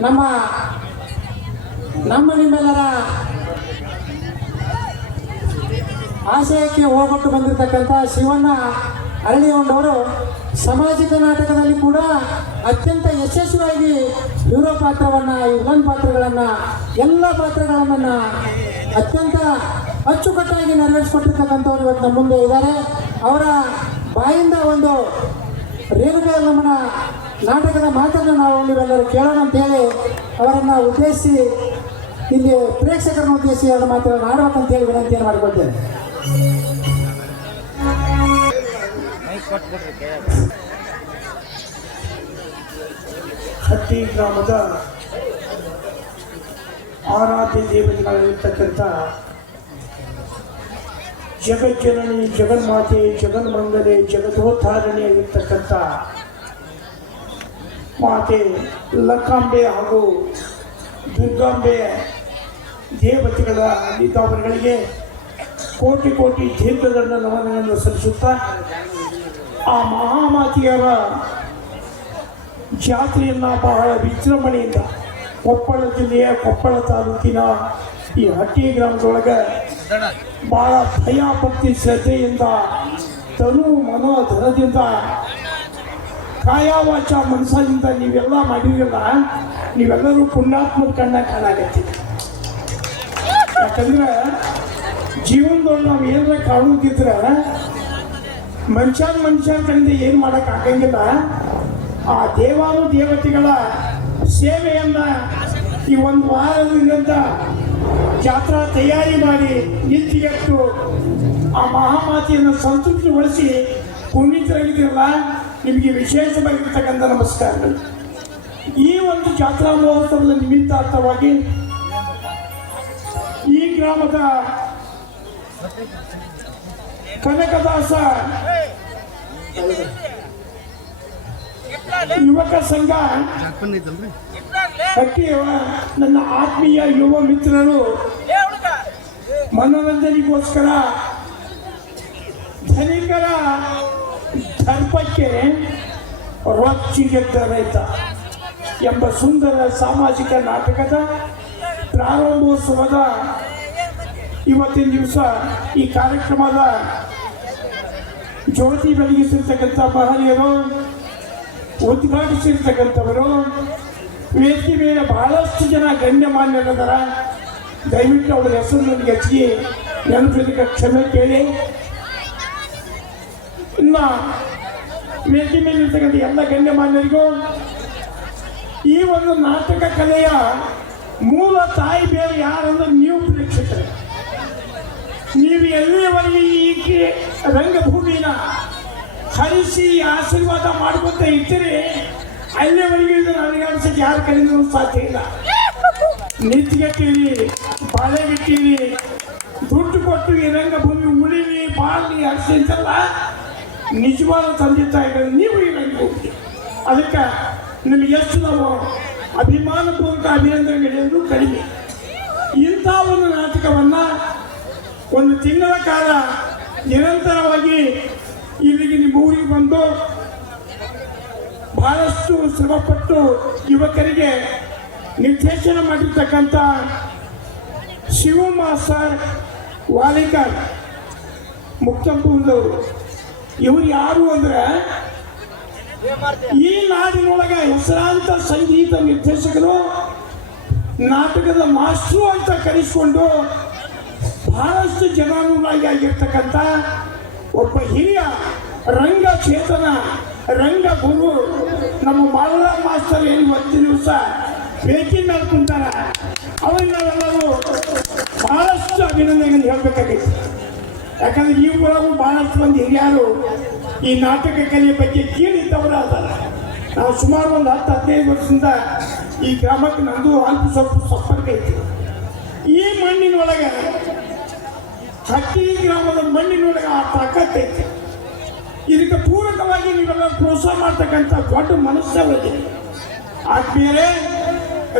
ನಮ್ಮ ನಮ್ಮ ನಿಮ್ಮೆಲ್ಲರ ಆಶಯಕ್ಕೆ ಹೋಗೊಟ್ಟು ಬಂದಿರತಕ್ಕಂಥ ಶಿವಣ್ಣ ಅರಳಿಗೊಂಡವರು ಸಾಮಾಜಿಕ ನಾಟಕದಲ್ಲಿ ಕೂಡ ಅತ್ಯಂತ ಯಶಸ್ವಿಯಾಗಿ ಯೂರೋ ಪಾತ್ರವನ್ನು ವಿಲನ್ ಪಾತ್ರಗಳನ್ನು, ಎಲ್ಲ ಪಾತ್ರಗಳನ್ನು ಅತ್ಯಂತ ಅಚ್ಚುಕಟ್ಟಾಗಿ ನೆರವೇರಿಸಿಕೊಟ್ಟಿರ್ತಕ್ಕಂಥವ್ರು ಇವತ್ತು ನಮ್ಮ ಮುಂದೆ ಇದ್ದಾರೆ. ಅವರ ಬಾಯಿಂದ ಒಂದು ರೇಣುಕಾ ನಮ್ಮನ ನಾಟಕದ ಮಾತನ್ನು ನಾವು ನೀವೆಲ್ಲರೂ ಕೇಳೋಣ ಅಂತೇಳಿ ಅವರನ್ನು ಉದ್ದೇಶಿಸಿ, ಇಲ್ಲಿ ಪ್ರೇಕ್ಷಕರನ್ನು ಉದ್ದೇಶಿಸಿ ಅವರ ಮಾತನ್ನು ಆಡ್ಬೇಕಂತೇಳಿ ವಿನಂತಿಯನ್ನು ಮಾಡಿಕೊಳ್ತೇನೆ. ಹಟ್ಟಿ ಗ್ರಾಮದ ಆರಾಧ್ಯ ದೇವತೆಗಳಿರ್ತಕ್ಕಂಥ ಜಗಜ್ಜನನಿ, ಜಗನ್ಮಾತೆ, ಜಗನ್ಮಂಗಲೆ ಜಗದೋದ್ಧಾರಣೆಯಾಗಿರ್ತಕ್ಕಂಥ ಮಾತೆ ಲಕ್ಕಾಂಬೆ ಹಾಗೂ ದುರ್ಗಾಂಬೆ ದೇವತೆಗಳ ದೀಪಾವಳಿಗಳಿಗೆ ಕೋಟಿ ಕೋಟಿ ತೀರ್ಥದಂಡ ನಮನಗಳನ್ನು ಸಲ್ಲಿಸುತ್ತಾ ಆ ಮಹಾಮಾತೆಯರ ಜಾತ್ರೆಯನ್ನ ಬಹಳ ವಿಜೃಂಭಣೆಯಿಂದ ಕೊಪ್ಪಳ ಜಿಲ್ಲೆಯ ಕೊಪ್ಪಳ ತಾಲೂಕಿನ ಈ ಹಟ್ಟಿ ಗ್ರಾಮದೊಳಗೆ ಬಹಳ ಭಯ ಶ್ರದ್ಧೆಯಿಂದ ತನು ಮನೋ ಧನದಿಂದ ಕಾಯ ವಾಚ ಮನಸ್ಸಿಂದ ನೀವೆಲ್ಲ ಮಾಡಿರಲ್ಲ, ನೀವೆಲ್ಲರೂ ಪುಣ್ಯಾತ್ಮದ ಕಣ್ಣ ಕಾಣಾಗತ್ತಿ ಯಾಕಂದ್ರೆ ಜೀವನದೊಳಗೆ ನಾವು ಏನಾರ ಕಾಣುತ್ತಿದ್ರೆ ಮನುಷ್ಯ ಮನುಷ್ಯ ಕಡೆಯಿಂದ ಏನು ಮಾಡಕ್ ಆಗಂಗಿಲ್ಲ. ಆ ದೇವಾನು ದೇವತೆಗಳ ಸೇವೆಯನ್ನ ಈ ಒಂದು ವಾರದಿಂದ ಜಾತ್ರಾ ತಯಾರಿ ಮಾಡಿ ನಿಂತಿಗೆಟ್ಟು ಆ ಮಹಾಮಾತೆಯನ್ನು ಸಂತೃಪ್ತಿಗೊಳಿಸಿ ಪುನೀತರಾಗಿದ್ದೀರಲ್ಲ ನಿಮಗೆ ವಿಶೇಷವಾಗಿರ್ತಕ್ಕಂಥ ನಮಸ್ಕಾರಗಳು. ಈ ಒಂದು ಜಾತ್ರಾ ಮಹೋತ್ಸವದ ನಿಮಿತ್ತಾರ್ಥವಾಗಿ ಈ ಗ್ರಾಮದ ಕನಕದಾಸ ಯುವಕ ಸಂಘ ನನ್ನ ಆತ್ಮೀಯ ಯುವ ಮಿತ್ರರು ಮನೋರಂಜನೆಗೋಸ್ಕರ ಧನಿಕರ ದರ್ಪಕ್ಕೆ ರೊಚ್ಚಿಗೆದ್ದ ರೈತ. ಎಂಬ ಸುಂದರ ಸಾಮಾಜಿಕ ನಾಟಕದ ಪ್ರಾರಂಭೋತ್ಸವದ ಇವತ್ತಿನ ದಿವಸ ಈ ಕಾರ್ಯಕ್ರಮದ ಜ್ಯೋತಿ ಬೆಳಗಿಸಿರ್ತಕ್ಕಂಥ ಮಹನೀಯರು, ಉದ್ಘಾಟಿಸಿರ್ತಕ್ಕಂಥವರು, ವೇದಿಕೆ ಮೇಲೆ ಬಹಳಷ್ಟು ಜನ ಗಣ್ಯಮಾನ್ಯರಿದ್ದಾರೆ ದಯವಿಟ್ಟು ಅವರ ಹೆಸರು ನನಗೆ ಹೆಚ್ಚಿಗೆ ನೆನಪಿದ್ದಕ್ಕೆ ಕ್ಷಮೆ ಕೇಳಿ. ಇನ್ನ ವೇದಿಕೆ ಮೇಲೆ ಇರ್ತಕ್ಕಂಥ ಎಲ್ಲ ಗಣ್ಯಮಾನ್ಯರಿಗೂ ಈ ಒಂದು ನಾಟಕ ಕಲೆಯ ಮೂಲ ತಾಯಿ ಬೇರೆ ಯಾರಂದ್ರೆ ನೀವು ಪ್ರೇಕ್ಷಕರು. ನೀವು ಎಲ್ಲಿಯವರೆಗೆ ಈಕೆ ರಂಗಭೂಮಿನ ಹರಿಸಿ ಆಶೀರ್ವಾದ ಮಾಡ್ಕೊತ ಇದ್ದೀರಿ, ಅಲ್ಲಿವರೆಗೂ ಇದು ಅಲುಗಾಡಿಸಕ್ಕೆ ಯಾರು ಕೈಯಿಂದ ಸಾಧ್ಯ ಇಲ್ಲ. ನಿಂತ್ಗೆಟ್ಟೀರಿ ಬಾಳೆ ಬಿಟ್ಟೀರಿ ದುಡ್ಡು ಕೊಟ್ಟು ಈ ರಂಗಭೂಮಿ ಉಳಿವಿ ಬಾಳಿ ಹರಿಸಿ ಅಂತೆಲ್ಲ ನಿಜವಾದ ತಂದೆ ತಾಯಿಗಳು ನೀವು ಇರಬೇಕು ಅದಕ್ಕೆ ನಿಮಗೆ ಎಷ್ಟು ನಾವು ಅಭಿಮಾನಪೂರ್ವಕ ಅಭಿನಂದನೆಗಳು ಕಡಿಮೆ. ಇಂಥ ಒಂದು ನಾಟಕವನ್ನು ಒಂದು ತಿಂಗಳ ಕಾಲ ನಿರಂತರವಾಗಿ ಇಲ್ಲಿಗೆ ನಿಮ್ಮ ಊರಿಗೆ ಬಂದು ಬಹಳಷ್ಟು ಶ್ರಮಪಟ್ಟು ಯುವಕರಿಗೆ ನಿರ್ದೇಶನ ಮಾಡಿರ್ತಕ್ಕಂಥ ಶಿವಮಾಸ್ಟರ್ ವಾಲಿಕರ್ ಮುಕ್ತಂಪುರದವರು. ಇವ್ರು ಯಾರು ಅಂದ್ರೆ ಈ ನಾಡಿನೊಳಗೆ ಹೆಸರಾಂತ ಸಂಗೀತ ನಿರ್ದೇಶಕರು, ನಾಟಕದ ಮಾಸ್ಟ್ರು ಅಂತ ಕರೆಸಿಕೊಂಡು ಬಹಳಷ್ಟು ಜನಾನುರಾಗಿ ಆಗಿರ್ತಕ್ಕಂಥ ಒಬ್ಬ ಹಿರಿಯ ರಂಗ ಚೇತನ ರಂಗ ಗುರು ನಮ್ಮ ಬಾಲ ಮಾಸ್ಟರ್ ಏನು ಇವತ್ತಿನ ದಿವಸ ಭೇಟಿ ಮಾಡ್ಕೊಂತಾರ ಕುಂತಾರ ಅವ್ರಿಗೆ ನಾವೆಲ್ಲರೂ ಬಹಳಷ್ಟು ಅಭಿನಂದನೆಗಳನ್ನು ಹೇಳ್ಬೇಕಾಗೈತಿ. ಯಾಕಂದ್ರೆ ಈ ಊರಾಗೂ ಬಹಳಷ್ಟು ಮಂದಿ ಹಿರಿಯರು ಈ ನಾಟಕ ಕಲೆಯ ಬಗ್ಗೆ ಕೇಳಿದ್ದವರು ಅದಲ್ಲ ನಾವು ಸುಮಾರು ಒಂದು ಹತ್ತು, ಹದಿನೈದು ವರ್ಷದಿಂದ ಈ ಗ್ರಾಮಕ್ಕೆ ನಂದು ಅಲ್ಪ ಸ್ವಲ್ಪ ಸಂಪರ್ಕ ಐತಿ ಈ ಮಣ್ಣಿನೊಳಗೆ ಹಟ್ಟಿ ಗ್ರಾಮದ ಮಣ್ಣಿನೊಳಗೆ ಆ ತಾಕತ್ತೆ ಐತಿ ಇದಕ್ಕೆ ಪೂರಕವಾಗಿ ನೀವೆಲ್ಲ ಪ್ರೋತ್ಸಾಹ ಮಾಡ್ತಕ್ಕಂಥ ದೊಡ್ಡ ಮನಸ್ಸವರಿಗೆ ಆದ್ಮೇಲೆ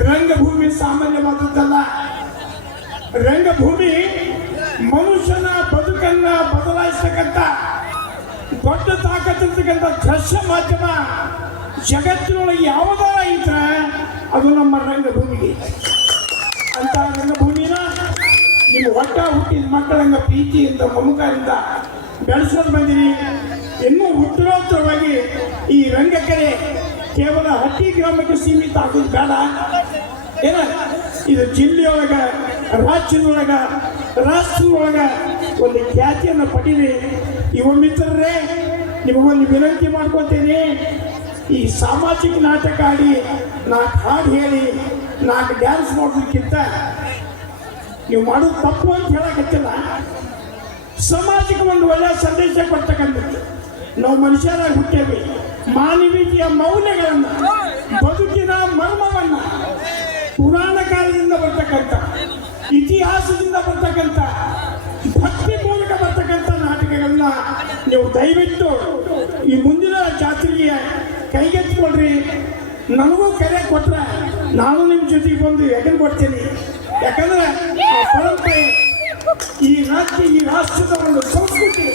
ರಂಗಭೂಮಿ ಸಾಮಾನ್ಯವಾದದ್ದಲ್ಲ. ರಂಗಭೂಮಿ ಮನುಷ್ಯನ ಬದಲಾಯಿಸ್ತಕ್ಕಂಥ ದೊಡ್ಡ ತಾಕತ್ತಿರ್ತಕ್ಕಂಥ ದೃಶ್ಯ ಮಾಧ್ಯಮ, ಜಗತ್ತಿನೊಳಗೆ ಯಾವುದಾರ ಇದ್ರೆ ಅದು ನಮ್ಮ ರಂಗಭೂಮಿ ಅಂತ ರಂಗಭೂಮಿನ ನಿಮ್ಮ ಒಟ್ಟ ಹುಟ್ಟಿದ ಮಕ್ಕಳಂಗ ಪ್ರೀತಿಯಿಂದ, ಮಮಕಾರಿಂದ ಬೆಳೆಸ್ಕೊಂಡು ಬಂದಿರಿ. ಇನ್ನೂ ಉತ್ತರೋತ್ತರವಾಗಿ ಈ ರಂಗಕಲೆ ಕೇವಲ ಹಟ್ಟಿ ಗ್ರಾಮಕ್ಕೆ ಸೀಮಿತ ಆಗೋದು ಬೇಡ. ಏನ? ಇದು ಜಿಲ್ಲೆಯೊಳಗ, ರಾಜ್ಯದೊಳಗ, ರಾಷ್ಟ್ರದೊಳಗ ಒಂದು ಖ್ಯಾತಿಯನ್ನು ಪಡೀರಿ ಯುವ ಮಿತ್ರರೇ, ನಿಮಗೊಂದು ವಿನಂತಿ ಮಾಡ್ಕೊತೇನೆ ಈ ಸಾಮಾಜಿಕ ನಾಟಕ ಆಡಿ ನಾಲ್ಕು ಹಾಡು ಹೇಳಿ, ನಾಲ್ಕು ಡ್ಯಾನ್ಸ್ ಮಾಡೋದಕ್ಕಿಂತ ನೀವು ಮಾಡೋದು ತಪ್ಪು ಅಂತ ಹೇಳಕತ್ತಿಲ್ಲ ಸಮಾಜಕ್ಕೆ ಒಂದು ಒಳ್ಳೆಯ ಸಂದೇಶ ಕೊಡ್ತಕ್ಕಂಥದ್ದು. ನಾವು ಮನುಷ್ಯರಾಗಿ ಹುಟ್ಟೇವೆ. ಮಾನವೀಯತೆಯ ಮೌಲ್ಯಗಳನ್ನು, ಬದುಕಿನ ಮರ್ಮವನ್ನು, ಪುರಾಣ ಕಾಲದಿಂದ ಬರ್ತಕ್ಕಂಥ, ಇತಿಹಾಸದಿಂದ ಬರ್ತಕ್ಕಂಥ ದಯವಿಟ್ಟು ಈ ಮುಂದಿನ ಜಾತ್ರೆಗೆ ಕೈಗೆತ್ಕೊಳ್ರಿ ನನಗೂ ಕರೆ ಕೊಟ್ರೆ ನಾನು ನಿಮ್ಮ ಜೊತೆಗೆ ಬಂದು ಎಗನ್ ಕೊಡ್ತೀನಿ. ಯಾಕಂದ್ರೆ ಪರಂಪರೆ ಈ ರಾಜ್ಯ, ಈ ರಾಷ್ಟ್ರದ ಒಂದು ಸಂಸ್ಕೃತಿ,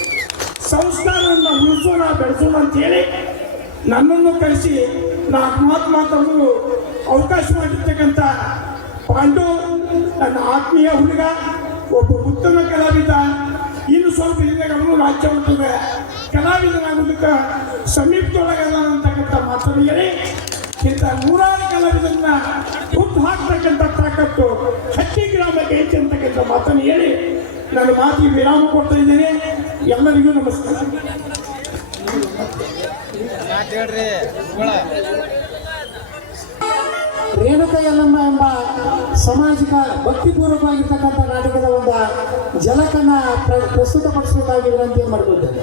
ಸಂಸ್ಕಾರವನ್ನು ಉಳಿಸೋಣ, ಬೆಳೆಸೋಣ ಅಂತೇಳಿ ನನ್ನನ್ನು ಕರೆಸಿ ನಾಲ್ಕು ಮಾತು ಮಾತಾಡಲು ಅವಕಾಶ ಮಾಡಿರ್ತಕ್ಕಂಥ ಪಾಂಡು, ನನ್ನ ಆತ್ಮೀಯ ಹುಡುಗ, ಒಬ್ಬ ಉತ್ತಮ ಕಲಾವಿದ ಇನ್ನು ಸ್ವಲ್ಪ ದಿನದಾಗ ಅವನು ರಾಜ್ಯ ಮಟ್ಟದ ಕಲಾವಿದನಾಗೋದಕ್ಕೆ ಸಮೀಪದೊಳಗಲ್ಲ ಅಂತಕ್ಕಂಥ ಮಾತನ್ನು ಹೇಳಿ ಇಂಥ ನೂರಾರು ಕಲಾವಿದನ್ನ ಹುಟ್ಟು ಹಾಕ್ತಕ್ಕಂಥ ತಾಕತ್ತು ಹಟ್ಟಿ ಗ್ರಾಮಕ್ಕೆ ಐತೆ ಅಂತಕ್ಕಂಥ ಮಾತನ್ನು ಹೇಳಿ ನಾನು ಮಾತಿಗೆ ವಿರಾಮ ಕೊಡ್ತಾ ಇದ್ದೇನೆ. ಎಲ್ಲರಿಗೂ ನಮಸ್ಕಾರ. ರೇಣುಕ ಯಲ್ಲಮ್ಮ ಎಂಬ ಸಾಮಾಜಿಕ ಭಕ್ತಿಪೂರ್ವಕವಾಗಿರ್ತಕ್ಕಂಥ ನಾಟಕದ ಒಂದು ಜಲಕನ ಪ್ರ- ಏನು ಮಾಡಿಕೊಳ್ತೇನೆ.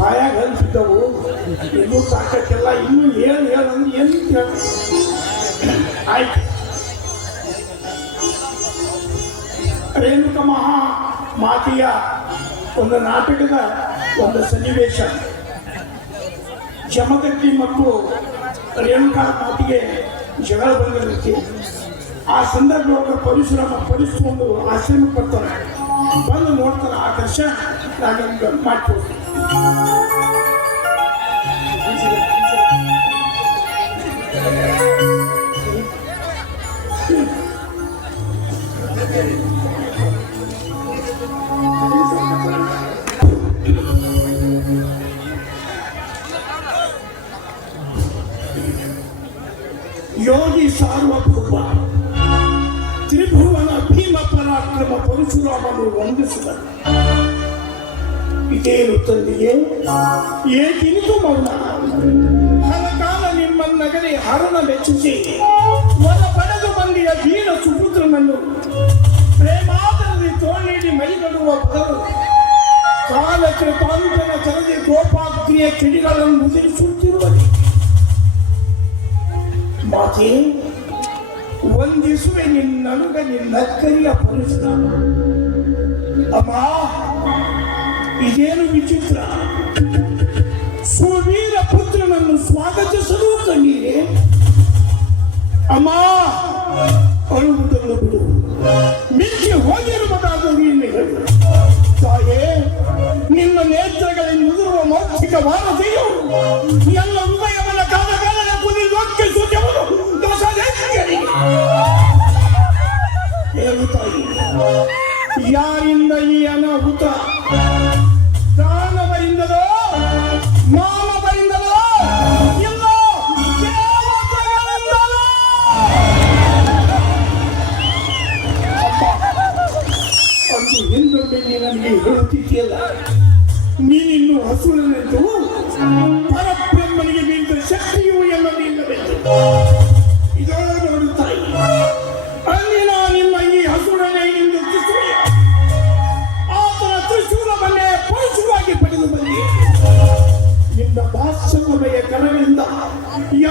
ಬಾಯಾಗ ಹಂಚಿದ್ದವು ಇನ್ನೂ ಸಾಕಕ್ಕೆಲ್ಲ ಇನ್ನೂ ಏನು ಹೇಳಂದ್ರೆ ಏನು ಆಯ್ತು. ರೇಣುಕ ಮಹಾ ಮಾತೆಯ ಒಂದು ನಾಟಕದ ಒಂದು ಸನ್ನಿವೇಶ. ಜಮದಕ್ಕಿ ಮತ್ತು ರೇಣುಕಾ ಮಾತಿಗೆ ಜಗಳ ಬಂದಿರುತ್ತೆ. ಆ ಸಂದರ್ಭದೊಳಗೆ ಪರಶುರಾಮ ಪರಿಸ್ಕೊಂಡು ಆಶ್ರಮಕ್ಕೆ ಕೊಡ್ತಾರೆ. ಬಂದು ನೋಡ್ತಾರೆ, ಆ ಕರ್ಷ ನಾನು ಮಾಡ್ಕೊಡ್ತೀನಿ. ಯೋಗಿ ಸಾರ್ವಭೌಮ ತ್ರಿಭುವನ ಭೀಮ ಪರಾಕ್ರಮ ಪರಶುರಾಮನು ವಂದಿಸಿದನು ಇದೇನು ತಂದೆಯೇ ಏಕಿನಿತು ಮೌನ ಹಲಕಾಲ ನಿಮ್ಮನ್ನಗಲಿ ಹರಣ ಮೆಚ್ಚಿಸಿ ವರ ಪಡೆದು ಬಂದಿಯ ವೀರ ಸುಪುತ್ರನನ್ನು ಪ್ರೇಮಾದರದಿ ತೋಳೀಡಿ ಮೈಗಡುವ ಬದಲು ಕಾಲಕ್ಕೆ ತಾಲೂಕಿನ ಚರದಿ ಗೋಪಾಗ್ರಿಯ ಕಿಡಿಗಳನ್ನು ಮುದಿರಿಸುತ್ತಿರುವಲ್ಲಿ ಮಾತೆ ವಂದಿಸುವೆ ನಿನ್ನನುಗ ನಿನ್ನಕ್ಕರಿಯ ಪರಶುರಾಮ ಅಮ್ಮ, ಇದೇನು ವಿಚಿತ್ರ? ಸುವೀರ ಪುತ್ರನನ್ನು ಸ್ವಾಗತಿಸಲು ಕಣ್ಣೀರೆ? ಅಮ್ಮ ಅಳುವುದನ್ನು ಬಿಡು. ಮಿಂಚಿ ಹೋಗಿರುವುದಾದರೂ ಇಲ್ಲಿ ಹೇಳು. ತಾಯೇ, ನಿನ್ನ ನೇತ್ರಗಳಿಂದ ಉದುರುವ ಮೌಖಿಕ ವಾರತೆಯು ಎಲ್ಲ ಹೃದಯವನ್ನ ಯಾರಿಂದ ಈ ಅನಾಹುತ? ಮಾನವರಿಂದಲೋ? ಇಲ್ಲೋ? ನನಗೆ ನೀನಿನ್ನು ಹಸುರನೆಂದು ಪರಬ್ರಹ್ಮನಿಗೆ ನಿಂತ ಶಕ್ತಿಯು ಎಲ್ಲ ನಿಲ್ಲಬೇಕು.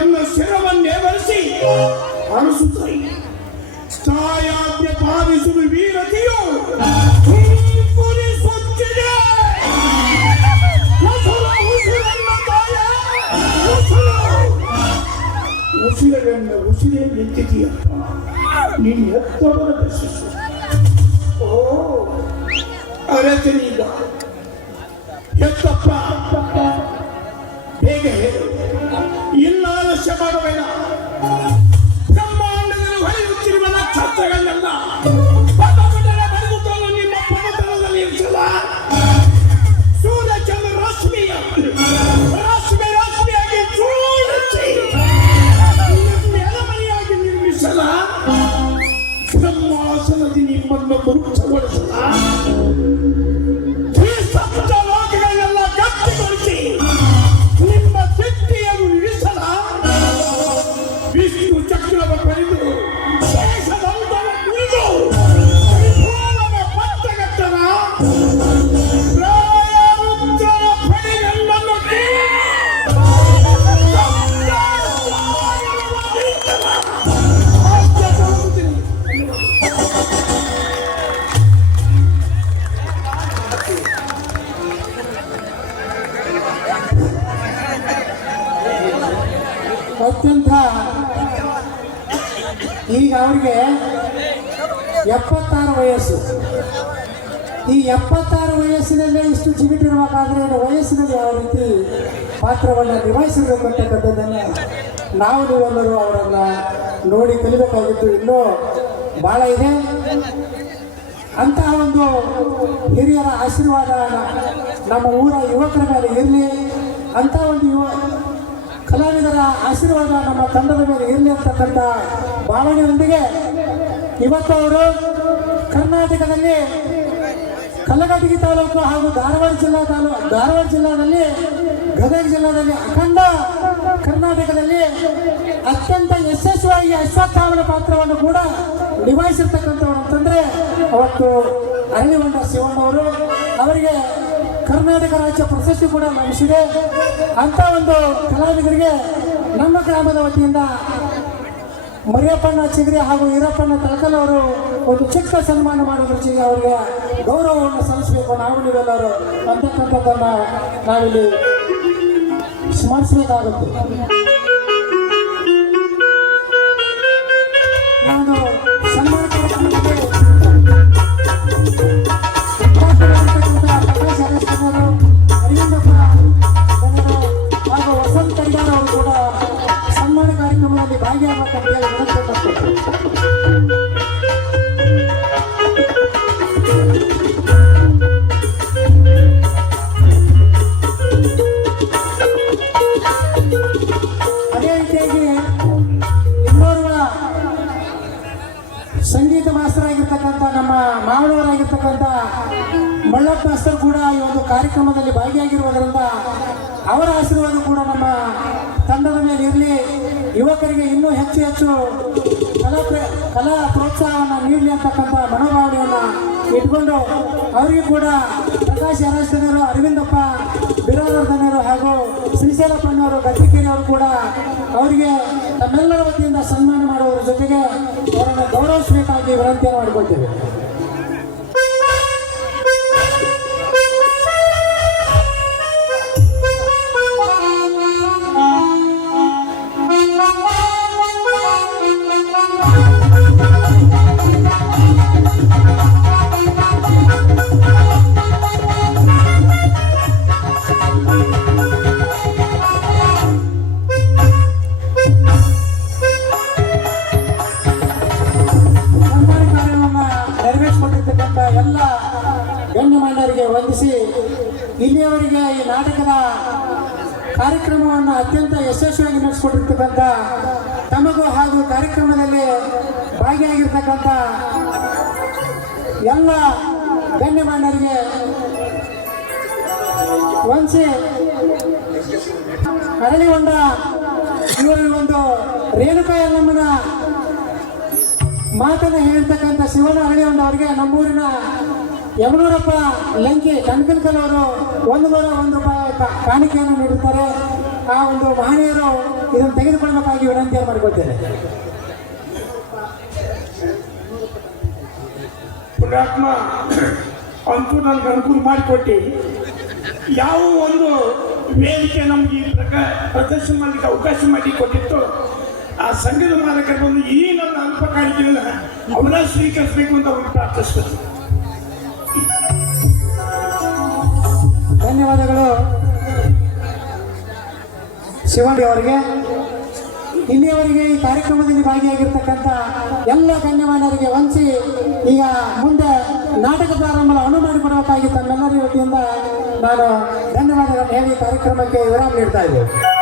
ಎನ್ನ ಶಿರವನ್ನೇ ಬರೆಸಿ ಹರಸುತ್ತಾಯಿ ತಾಯಾಜ್ಞೆ ಪಾಲಿಸುವ ವೀರತೆಯು ತುಂಬಿಸುತ್ತಿದೆ. ಉಸಿರು, ಉಸಿರನ್ನ ತಾಯ, ಉಸಿರು. ಉಸಿರನ್ನ ಉಸಿರೇ ನಿಂತಿದೆಯಪ್ಪ ನೀನು ಎತ್ತವರ ದರ್ಶಿಸು ಓ ಅರತನೀಗ ಎತ್ತಪ್ಪ ಬೇಗ ಹೇಳು ನಾಶ ಮಾಡಬೇಡ ಬ್ರಹ್ಮಾಂಡದಲ್ಲಿ ಹೊಳೆಯುತ್ತಿರುವ ನಕ್ಷತ್ರಗಳನ್ನ ಅವರಿಗೆ ಎಪ್ಪತ್ತಾರು ವಯಸ್ಸು. ಈ ಎಪ್ಪತ್ತಾರು ವಯಸ್ಸಿನಲ್ಲೇ ಇಷ್ಟು ಜಿಗಿಟಿರಬೇಕಾದ್ರೆ ವಯಸ್ಸಿನಲ್ಲಿ ಯಾವ ರೀತಿ ಪಾತ್ರವನ್ನು ನಿಭಾಯಿಸಬೇಕು ಅಂತಕ್ಕಂಥದ್ದನ್ನು ನಾವು ನೀವೆಲ್ಲರೂ ಅವರನ್ನು ನೋಡಿ ಕಲಿಬೇಕಾಗಿತ್ತು. ಇನ್ನೂ ಭಾಳ ಇದೆ. ಅಂತಹ ಒಂದು ಹಿರಿಯರ ಆಶೀರ್ವಾದ ನಮ್ಮ ಊರ ಯುವಕರ ಮೇಲೆ ಇರಲಿ. ಅಂಥ ಒಂದು ಯುವ ಕಲಾವಿದರ ಆಶೀರ್ವಾದ ನಮ್ಮ ತಂಡದ ಮೇಲೆ ಇರಲಿ ಅಂತಕ್ಕಂಥ ಭಾವನೆಯೊಂದಿಗೆ ಇವತ್ತು ಅವರು ಕರ್ನಾಟಕದಲ್ಲಿ ಕಲ್ಲಗಟ್ಟಿಗೆ ತಾಲೂಕು ಹಾಗೂ ಧಾರವಾಡ ಜಿಲ್ಲಾ ತಾಲೂಕು ಧಾರವಾಡ ಜಿಲ್ಲಾದಲ್ಲಿ, ಗದಗ ಜಿಲ್ಲಾದಲ್ಲಿ ಅಖಂಡ ಕರ್ನಾಟಕದಲ್ಲಿ ಅತ್ಯಂತ ಯಶಸ್ವಿಯಾಗಿ ಅಶ್ವತ್ಥಾಮನ ಪಾತ್ರವನ್ನು ಕೂಡ ನಿಭಾಯಿಸಿರ್ತಕ್ಕಂಥವ್ರು ಅಂತಂದ್ರೆ ಅವತ್ತು ಅರಳಿವಂಡ ಶಿವಣ್ಣವರು ಅವರಿಗೆ ಕರ್ನಾಟಕ ರಾಜ್ಯ ಪ್ರಶಸ್ತಿ ಕೂಡ ಲಭಿಸಿದೆ. ಅಂತ ಒಂದು ಕಲಾವಿದರಿಗೆ ನಮ್ಮ ಗ್ರಾಮದ ವತಿಯಿಂದ ಮರಿಯಪ್ಪಣ್ಣ ಚಿಗ್ರಿ ಹಾಗೂ ಈರಪ್ಪಣ್ಣ ತಳಕಲ್ ಅವರು ಒಂದು ಚಿಕ್ಕ ಸನ್ಮಾನ ಮಾಡೋದ್ರ ಜೊತೆಗೆ ಅವರಿಗೆ ಗೌರವವನ್ನು ಸಲ್ಲಿಸಬೇಕು. ನಾವು ನೀವೆಲ್ಲರೂ ಅಂತಕ್ಕಂಥದ್ದನ್ನು ನಾವಿಲ್ಲಿ ಸ್ಮರಿಸಬೇಕಾಗುತ್ತೆ. ನಾನು ಮಳ್ಳಪ್ಪ ಮಾಸ್ತರ್ ಕೂಡ ಈ ಒಂದು ಕಾರ್ಯಕ್ರಮದಲ್ಲಿ ಭಾಗಿಯಾಗಿರುವುದರಿಂದ ಅವರ ಆಶೀರ್ವಾದ ಕೂಡ ನಮ್ಮ ತಂಡದ ಮೇಲೆ ಇರಲಿ. ಯುವಕರಿಗೆ ಇನ್ನೂ ಹೆಚ್ಚು ಹೆಚ್ಚು ಕಲಾ ಕಲಾ ಪ್ರೋತ್ಸಾಹವನ್ನು ನೀಡಲಿ ಅಂತಕ್ಕಂಥ ಮನೋಭಾವನೆಯನ್ನು ಇಟ್ಕೊಂಡು ಅವರಿಗೂ ಕೂಡ ಪ್ರಕಾಶ್ ಅರಸ್ತನರು ಅರವಿಂದಪ್ಪ ಬಿರಾದರ್ಧನರು ಹಾಗೂ ಶ್ರೀಶೈಲಪ್ಪನವರು ಗಟ್ಟಿಕೇರಿಯವರು ಕೂಡ ಅವರಿಗೆ ತಮ್ಮೆಲ್ಲರ ವತಿಯಿಂದ ಸನ್ಮಾನ ಮಾಡುವುದರ ಜೊತೆಗೆ ಅವರನ್ನು ಗೌರವಿಸಬೇಕಾಗಿ ವಿನಂತಿಯನ್ನು ಮಾಡಿಕೊಳ್ತೇವೆ. ಹಾಗೂ ಕಾರ್ಯಕ್ರಮದಲ್ಲಿ ಭಾಗಿಯಾಗಿರ್ತಕ್ಕಂಥ ಎಲ್ಲ ಗಣ್ಯಮಾನ್ಯರಿಗೆ ವಂದಿಸಿ ಅರಳಿಗೊಂಡ ಇವರ ಒಂದು ರೇಣುಕಾಯಮ್ಮನ ಮಾತನ್ನು ಹೇಳಿರ್ತಕ್ಕಂಥ ಶಿವನ ಹಳ್ಳಿಯೊಂದು ಅವರಿಗೆ ನಮ್ಮೂರಿನ ಯಮನೂರಪ್ಪ ಲಂಕಿ ಕನಕನಕಲ್ ಅವರು ಒಂದು ನೂರ ಒಂದು ರೂಪಾಯಿ ಕಾಣಿಕೆಯನ್ನು ನೀಡುತ್ತಾರೆ. ಆ ಒಂದು ಮಹನೀಯರು ಇದನ್ನು ತೆಗೆದುಕೊಳ್ಳಬೇಕಾಗಿ ವಿನಂತಿಯನ್ನು ಮಾಡಿಕೊಳ್ತೇನೆ. ಪುಣ್ಯಾತ್ಮ ಅಂತೂ ನನಗೆ ಅನುಕೂಲ ಮಾಡಿಕೊಟ್ಟು. ಯಾವ ಒಂದು ವೇದಿಕೆ ನಮಗೆ ಈ ಪ್ರಕಾರ ಪ್ರದರ್ಶನ ಮಾಡಲಿಕ್ಕೆ ಅವಕಾಶ ಮಾಡಿ ಕೊಟ್ಟಿತ್ತು ಆ ಸಂಘದ ಮಾಲಕರು ಬಂದು ಈ ನನ್ನ ಅಲ್ಪ ಕಾಣಿಕೆಯನ್ನು ಅವರ ಸ್ವೀಕರಿಸಬೇಕು ಅಂತ ಅವ್ರಿಗೆ ಪ್ರಾರ್ಥಿಸ್ತಾರೆ. ಧನ್ಯವಾದಗಳು. ಶಿವಣ್ಣ ಅವರಿಗೆ, ಇಲ್ಲಿಯವರೆಗೆ ಈ ಕಾರ್ಯಕ್ರಮದಲ್ಲಿ ಭಾಗಿಯಾಗಿರ್ತಕ್ಕಂಥ ಎಲ್ಲ ಗಣ್ಯಮಾನ್ಯರಿಗೆ ವಂಚಿ ಈಗ ಮುಂದೆ ನಾಟಕ ಪ್ರಾರಂಭ ಅನು ಮಾಡಿಕೊಡಬೇಕಾಗಿ ತಮ್ಮೆಲ್ಲರ ವತಿಯಿಂದ ನಾನು ಧನ್ಯವಾದಗಳನ್ನು ಹೇಳಿ ಕಾರ್ಯಕ್ರಮಕ್ಕೆ ವಿರಾಮ ನೀಡ್ತಾ ಇದ್ದೇನೆ.